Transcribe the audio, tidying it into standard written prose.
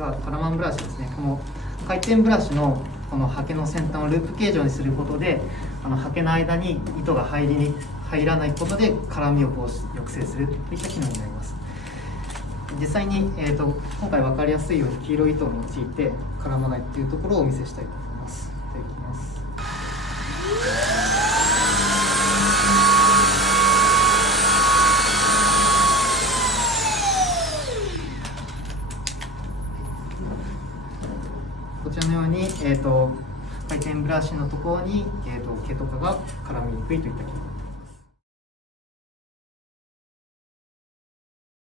がカラマンブラシですね。この回転ブラシのこのハケの先端をループ形状にすることで、ハケの間に糸が入らないことで絡みを抑制するといった機能になります。実際に、今回分かりやすいように黄色い糸を用いて絡まないというところをお見せしたいと思います。じゃあいきます。こちらのように、回転ブラシのところに、毛とかが絡みにくいといった機能